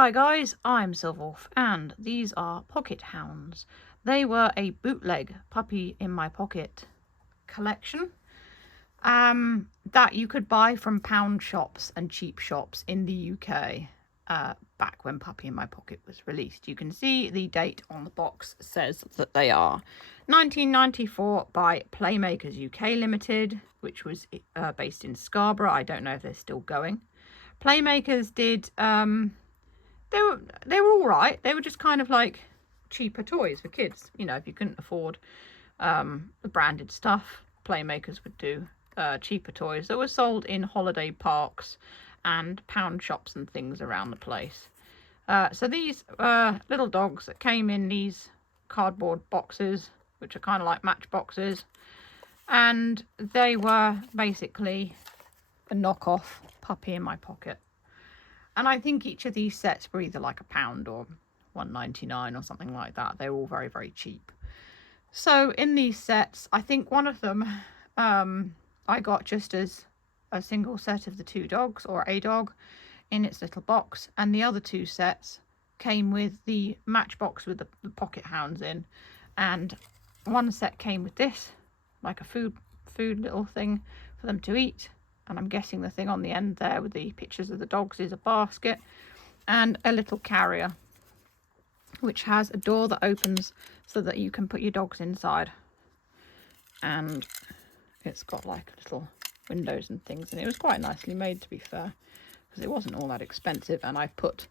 Hi guys, I'm Silverwolf and these are Pocket Hounds. They were a bootleg puppy in my pocket collection that you could buy from pound shops and cheap shops in the UK back when Puppy in My Pocket was released. You can see the date on the box says that they are 1994 by Playmakers UK Limited, which was based in Scarborough. I don't know if they're still going. Playmakers did they were all right. They were just kind of like cheaper toys for kids. You know, if you couldn't afford the branded stuff, Playmakers would do cheaper toys that were sold in holiday parks and pound shops and things around the place. So these little dogs that came in these cardboard boxes, which are kind of like matchboxes, and they were basically a knockoff Puppy in My Pocket. And I think each of these sets were either like £1 or £1.99 or something like that. They're all very, very cheap. So in these sets, I think one of them I got just as a single set of the two dogs, or a dog, in its little box. And the other two sets came with the matchbox with the Pocket Hounds in. And one set came with this, like a food little thing for them to eat. And I'm guessing the thing on the end there with the pictures of the dogs is a basket, and a little carrier which has a door that opens so that you can put your dogs inside, and it's got like little windows and things, and it was quite nicely made, to be fair, because it wasn't all that expensive. And I put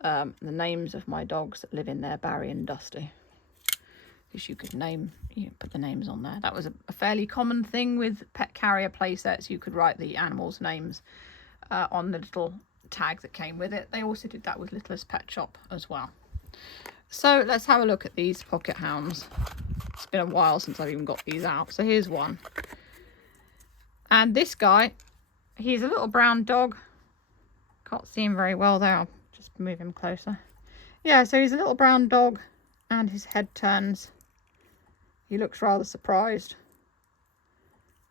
the names of my dogs that live in there, Barry and Dusty, because you could put the names on there. That was a fairly common thing with pet carrier playsets. You could write the animals' names on the little tag that came with it. They also did that with Littlest Pet Shop as well. So let's have a look at these Pocket Hounds. It's been a while since I've even got these out. So here's one. And this guy, he's a little brown dog. Can't see him very well there. I'll just move him closer. Yeah, so he's a little brown dog, and his head turns. He looks rather surprised.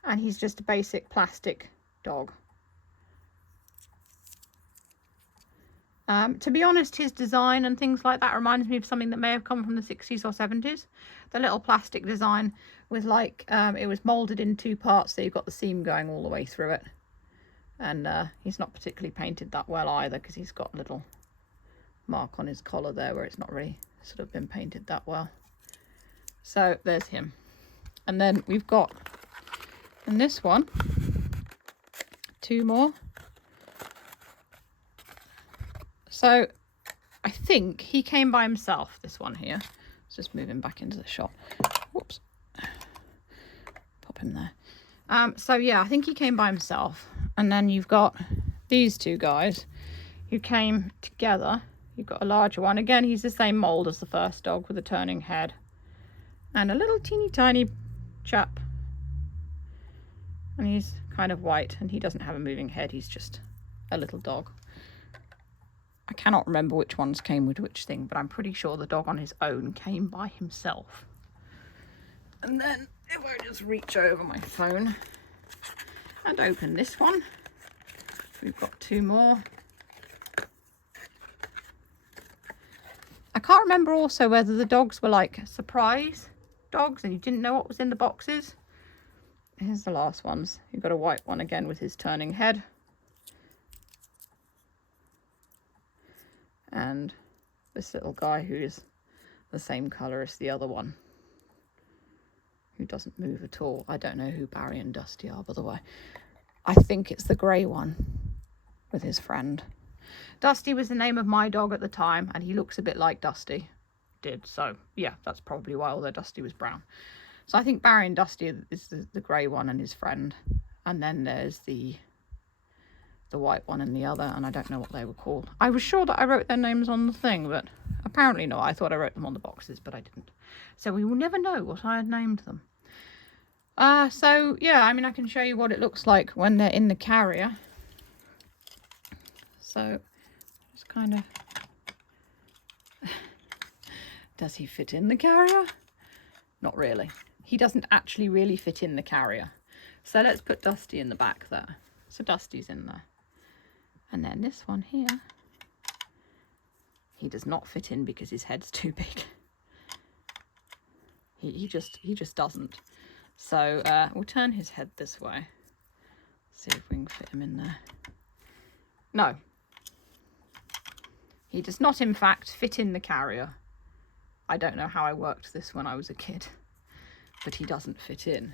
And he's just a basic plastic dog. To be honest, his design and things like that reminds me of something that may have come from the 60s or 70s. The little plastic design with like, it was moulded in two parts, so you've got the seam going all the way through it. And he's not particularly painted that well either, because he's got a little mark on his collar there where it's not really sort of been painted that well. So there's him. And then we've got, in this one, two more. So I think he came by himself, this one here. Let's just move him back into the shot. Whoops. Pop him there. So yeah, I think he came by himself. And then you've got these two guys who came together. You've got a larger one. Again, he's the same mould as the first dog, with a turning head. And a little teeny tiny chap. And he's kind of white, and he doesn't have a moving head. He's just a little dog. I cannot remember which ones came with which thing, but I'm pretty sure the dog on his own came by himself. And then if I just reach over my phone and open this one, we've got two more. I can't remember also whether the dogs were like surprise dogs and you didn't know what was in the boxes. Here's the last ones. You've got a white one again with his turning head. And this little guy who is the same colour as the other one, who doesn't move at all. I don't know who Barry and Dusty are, by the way. I think it's the grey one with his friend. Dusty was the name of my dog at the time, and he looks a bit like Dusty did. So yeah, that's probably why, although Dusty was brown. So I think Barry and Dusty is the grey one and his friend. And then there's the white one and the other, and I don't know what they were called. I was sure that I wrote their names on the thing, but apparently not. I thought I wrote them on the boxes, but I didn't. So we will never know what I had named them. So yeah, I mean, I can show you what it looks like when they're in the carrier. So just kind of... Does he fit in the carrier? Not really. He doesn't actually really fit in the carrier. So let's put Dusty in the back there. So Dusty's in there. And then this one here he does not fit in because his head's too big. He just doesn't. So we'll turn his head this way. See if we can fit him in there. No. He does not, in fact, fit in the carrier. I don't know how I worked this when I was a kid, but he doesn't fit in.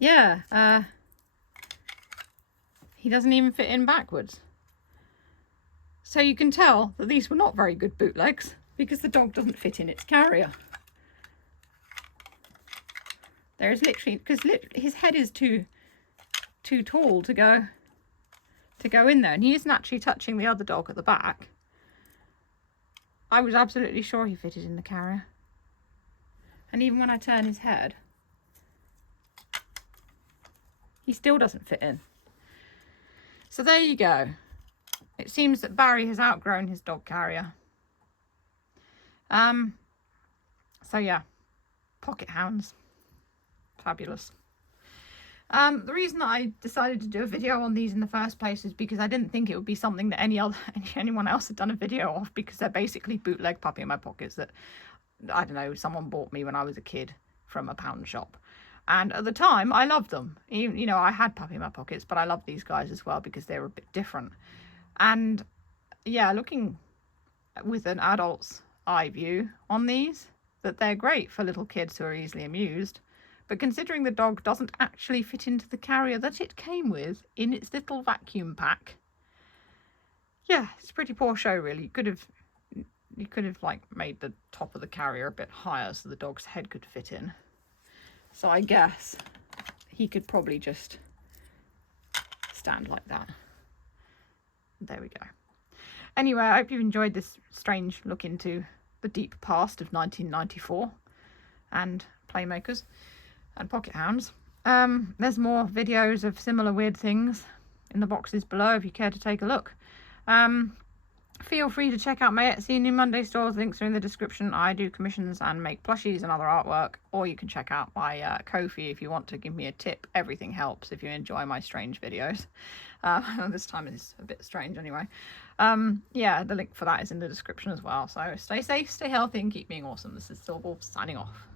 Yeah, he doesn't even fit in backwards. So you can tell that these were not very good bootlegs because the dog doesn't fit in its carrier. There is literally, because his head is too tall to go in there, and he isn't actually touching the other dog at the back. I was absolutely sure he fitted in the carrier. And even when I turn his head, he still doesn't fit in. So there you go. It seems that Barry has outgrown his dog carrier. So yeah, pocket hounds. Fabulous. The reason that I decided to do a video on these in the first place is because I didn't think it would be something that anyone else had done a video of, because they're basically bootleg puppy in my pockets that, I don't know, someone bought me when I was a kid from a pound shop. And at the time, I loved them. You know, I had puppy in my pockets, but I loved these guys as well because they were a bit different. And yeah, looking with an adult's eye view on these, that they're great for little kids who are easily amused. But considering the dog doesn't actually fit into the carrier that it came with in its little vacuum pack, yeah, it's a pretty poor show, really. You could have like made the top of the carrier a bit higher so the dog's head could fit in. So I guess he could probably just stand like that. There we go. Anyway, I hope you've enjoyed this strange look into the deep past of 1994 and playmakers and pocket hounds. There's more videos of similar weird things in the boxes below if you care to take a look. Feel free to check out my Etsy and New Monday stores. Links are in the description. I do commissions and make plushies and other artwork. Or you can check out my Ko-fi if you want to give me a tip. Everything helps if you enjoy my strange videos. This time is a bit strange anyway. Yeah, the link for that is in the description as well. So stay safe, stay healthy, and keep being awesome. This is Silver signing off.